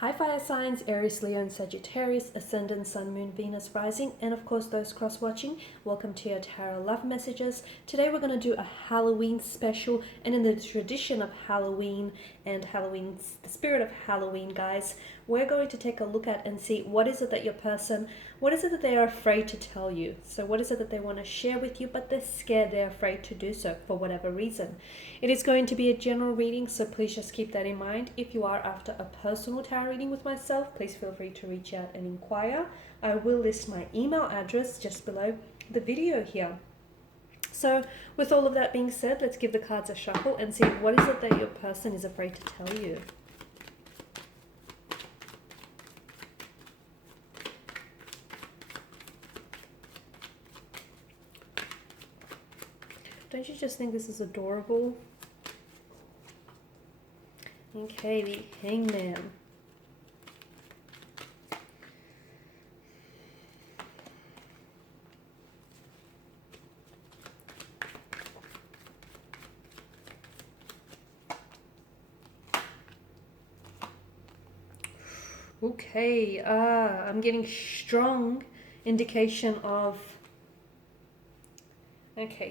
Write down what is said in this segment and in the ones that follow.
Hi fire signs, Aries, Leo and Sagittarius, Ascendant, Sun, Moon, Venus, Rising, and of course those cross-watching. Welcome to your Tarot Love Messages. Today we're going to do a Halloween special, and in the tradition of Halloween and the spirit of Halloween, guys, we're going to take a look at and see what is it that what is it that they are afraid to tell you. So what is it that they want to share with you, but they're scared, they're afraid to do so for whatever reason. It is going to be a general reading, so please just keep that in mind. If you are after a personal tarot reading with myself, please feel free to reach out and inquire. I will list my email address just below the video here. So with all of that being said, let's give the cards a shuffle and see what is it that your person is afraid to tell you. Don't you just think this is adorable? Okay, the Hangman. Okay, I'm getting strong indication of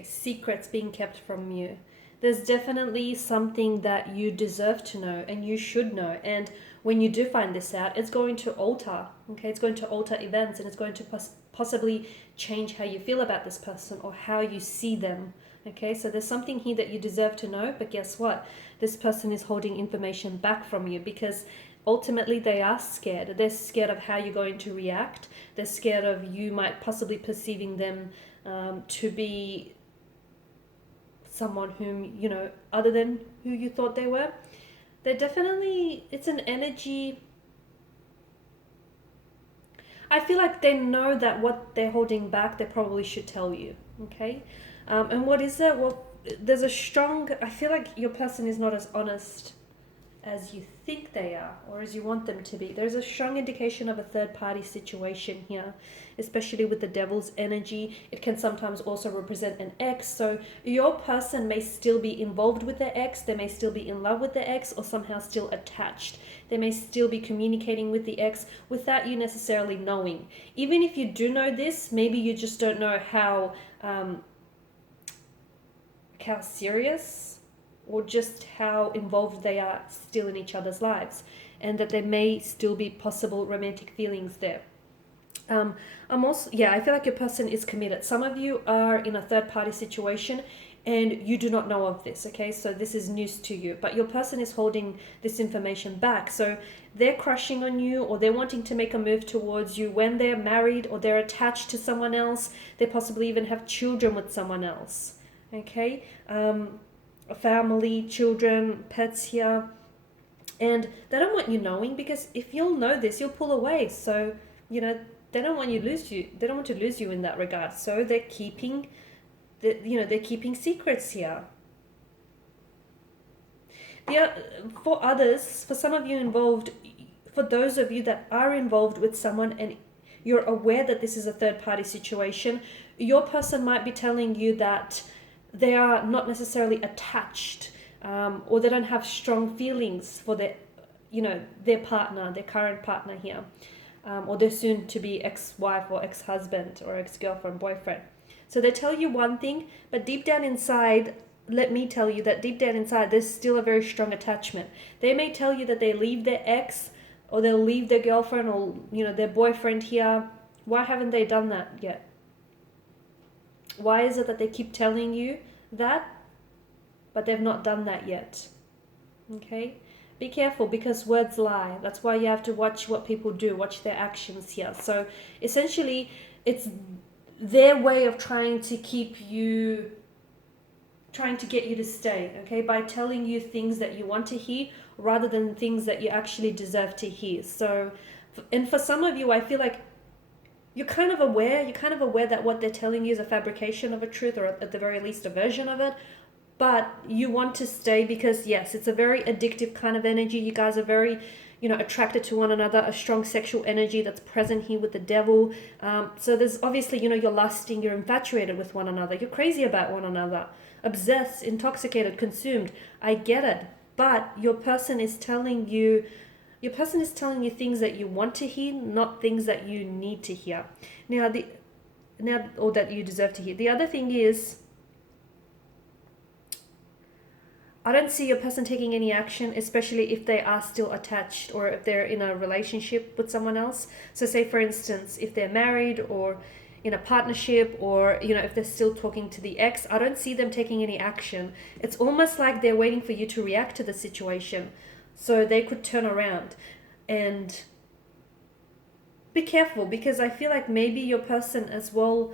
secrets being kept from you. There's definitely something that you deserve to know and you should know, and when you do find this out, it's going to alter, it's going to alter events, and it's going to possibly change how you feel about this person or how you see them. So there's something here that you deserve to know, but guess what? This person is holding information back from you because ultimately they are scared. They're scared of how you're going to react. They're scared of you might possibly perceiving them to be someone whom, other than who you thought they were. They're definitely, it's an energy. I feel like they know that what they're holding back, they probably should tell you. And what is that? Well, there's a strong, I feel like your person is not as honest as you think they are, or as you want them to be. There's a strong indication of a third-party situation here, especially with the Devil's energy. It can sometimes also represent an ex, so your person may still be involved with their ex, they may still be in love with their ex, or somehow still attached. They may still be communicating with the ex without you necessarily knowing. Even if you do know this, maybe you just don't know how serious or just how involved they are still in each other's lives, and that there may still be possible romantic feelings there. I feel like your person is committed. Some of you are in a third-party situation and you do not know of this, so this is news to you, but your person is holding this information back. So they're crushing on you, or they're wanting to make a move towards you when they're married, or they're attached to someone else. They possibly even have children with someone else. A family, children, pets here, and they don't want you knowing, because if you'll know this, you'll pull away. So they don't want they don't want to lose you in that regard, so they're keeping secrets here. For others, for some of you involved, for those of you that are involved with someone and you're aware that this is a third-party situation, your person might be telling you that they are not necessarily attached, or they don't have strong feelings for their partner, their current partner here, or their soon-to-be ex-wife or ex-husband or ex-girlfriend, boyfriend. So they tell you one thing, but deep down inside, let me tell you that deep down inside, there's still a very strong attachment. They may tell you that they leave their ex, or they'll leave their girlfriend, or their boyfriend here. Why haven't they done that yet? Why is it that they keep telling you that, but they've not done that yet? Be careful, because words lie. That's why you have to watch what people do, watch their actions here. So essentially, it's their way of trying to get you to stay, by telling you things that you want to hear rather than things that you actually deserve to hear. So, and for some of you, I feel like you're kind of aware that what they're telling you is a fabrication of a truth, or at the very least a version of it, but you want to stay because, yes, it's a very addictive kind of energy. You guys are very, attracted to one another, a strong sexual energy that's present here with the Devil. So there's obviously, you're lusting, you're infatuated with one another, you're crazy about one another, obsessed, intoxicated, consumed. I get it, but your person is telling you Your person is telling you things that you want to hear, not things that you need to hear. Or that you deserve to hear. The other thing is, I don't see your person taking any action, especially if they are still attached or if they're in a relationship with someone else. So say, for instance, if they're married or in a partnership, or, you know, if they're still talking to the ex, I don't see them taking any action. It's almost like they're waiting for you to react to the situation so they could turn around. And be careful, because I feel like maybe your person as well,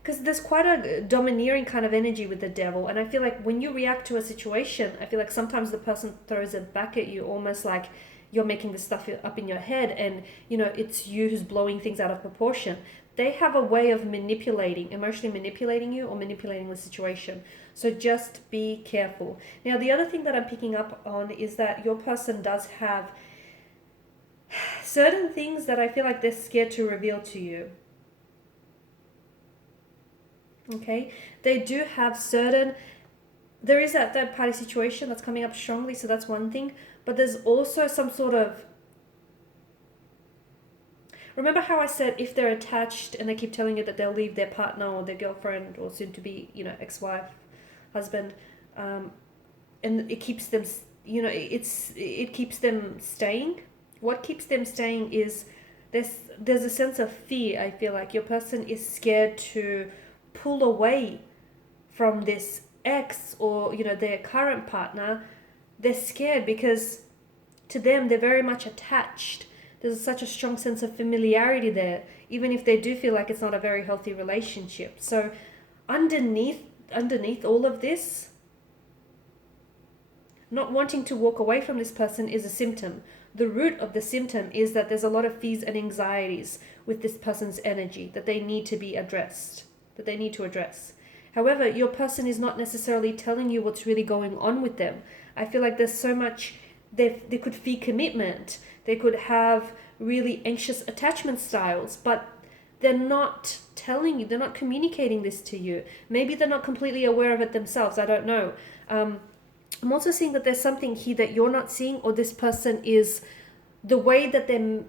because there's quite a domineering kind of energy with the devil, and I feel like when you react to a situation, I feel like sometimes the person throws it back at you, almost like you're making this stuff up in your head, and, you know, it's you who's blowing things out of proportion. They have a way of emotionally manipulating you or manipulating the situation. So just be careful. Now, the other thing that I'm picking up on is that your person does have certain things that I feel like they're scared to reveal to you. Okay, they do have there is that third party situation that's coming up strongly, so that's one thing. But there's also some sort of, remember how I said if they're attached and they keep telling you that they'll leave their partner or their girlfriend or soon to be, you know, ex-wife, husband, and it keeps them, you know, it keeps them staying. What keeps them staying is there's a sense of fear. I feel like your person is scared to pull away from this ex or, you know, their current partner. They're scared because to them they're very much attached. There's such a strong sense of familiarity there, even if they do feel like it's not a very healthy relationship. So underneath all of this, not wanting to walk away from this person is a symptom. The root of the symptom is that there's a lot of fears and anxieties with this person's energy that they need to be addressed, that they need to address. However, your person is not necessarily telling you what's really going on with them. I feel like there's so much, they could fear commitment, they could have really anxious attachment styles, but they're not telling you, they're not communicating this to you. Maybe they're not completely aware of it themselves, I don't know. I'm also seeing that there's something here that you're not seeing, or this person is, the way that they're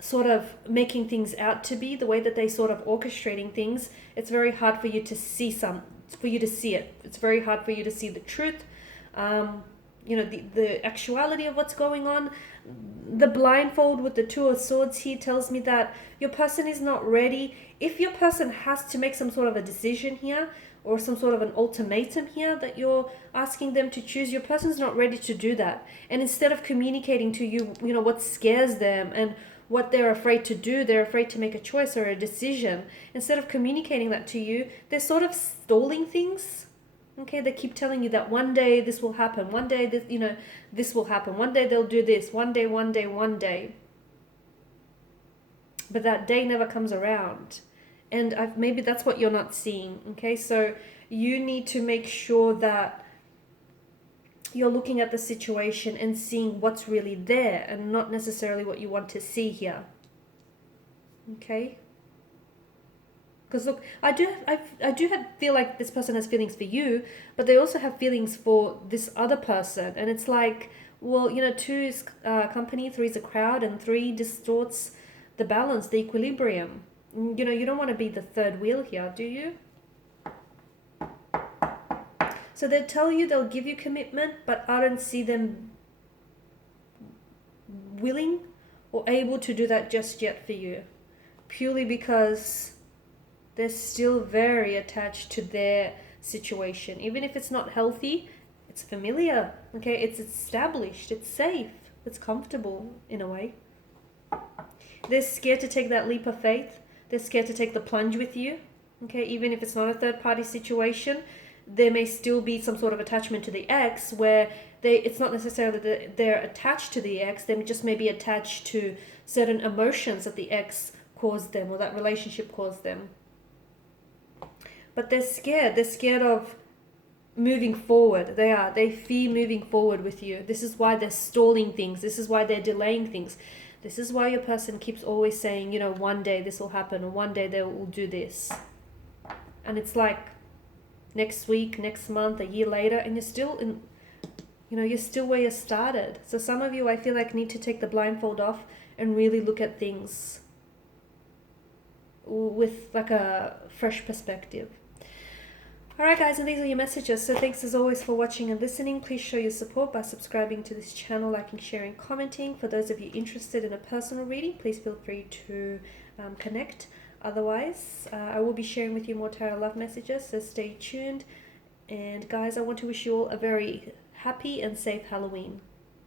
sort of making things out to be, the way that they sort of orchestrating things, it's very hard for you to see it. It's very hard for you to see the truth, you know, the actuality of what's going on. The blindfold with the Two of Swords here tells me that your person is not ready. If your person has to make some sort of a decision here, or some sort of an ultimatum here that you're asking them to choose, your person's not ready to do that. And instead of communicating to you, you know, what scares them and what they're afraid to do, they're afraid to make a choice or a decision. Instead of communicating that to you, they're sort of stalling things. Okay, they keep telling you that one day this will happen, one day this, you know, this will happen, one day they'll do this, one day. But that day never comes around. And maybe that's what you're not seeing. Okay, so you need to make sure that you're looking at the situation and seeing what's really there and not necessarily what you want to see here. Okay? Because look, I feel like this person has feelings for you, but they also have feelings for this other person. And it's like, well, you know, 2 is company, 3 is a crowd, and 3 distorts the balance, the equilibrium. You know, you don't want to be the third wheel here, do you? So they'll tell you, they'll give you commitment, but I don't see them willing or able to do that just yet for you. Purely because they're still very attached to their situation. Even if it's not healthy, it's familiar, okay? It's established, it's safe, it's comfortable in a way. They're scared to take that leap of faith. They're scared to take the plunge with you, okay? Even if it's not a third-party situation, there may still be some sort of attachment to the ex where it's not necessarily that they're attached to the ex, they just may be attached to certain emotions that the ex caused them or that relationship caused them. But they're scared of moving forward. They fear moving forward with you. This is why they're stalling things. This is why they're delaying things. This is why your person keeps always saying, you know, one day this will happen, or one day they will do this. And it's like next week, next month, a year later, and you're still You're still where you started. So some of you, I feel like, need to take the blindfold off and really look at things with like a fresh perspective. Alright guys, and these are your messages. So thanks as always for watching and listening. Please show your support by subscribing to this channel, liking, sharing, commenting. For those of you interested in a personal reading, please feel free to connect. Otherwise, I will be sharing with you more tarot love messages, so stay tuned. And guys, I want to wish you all a very happy and safe Halloween.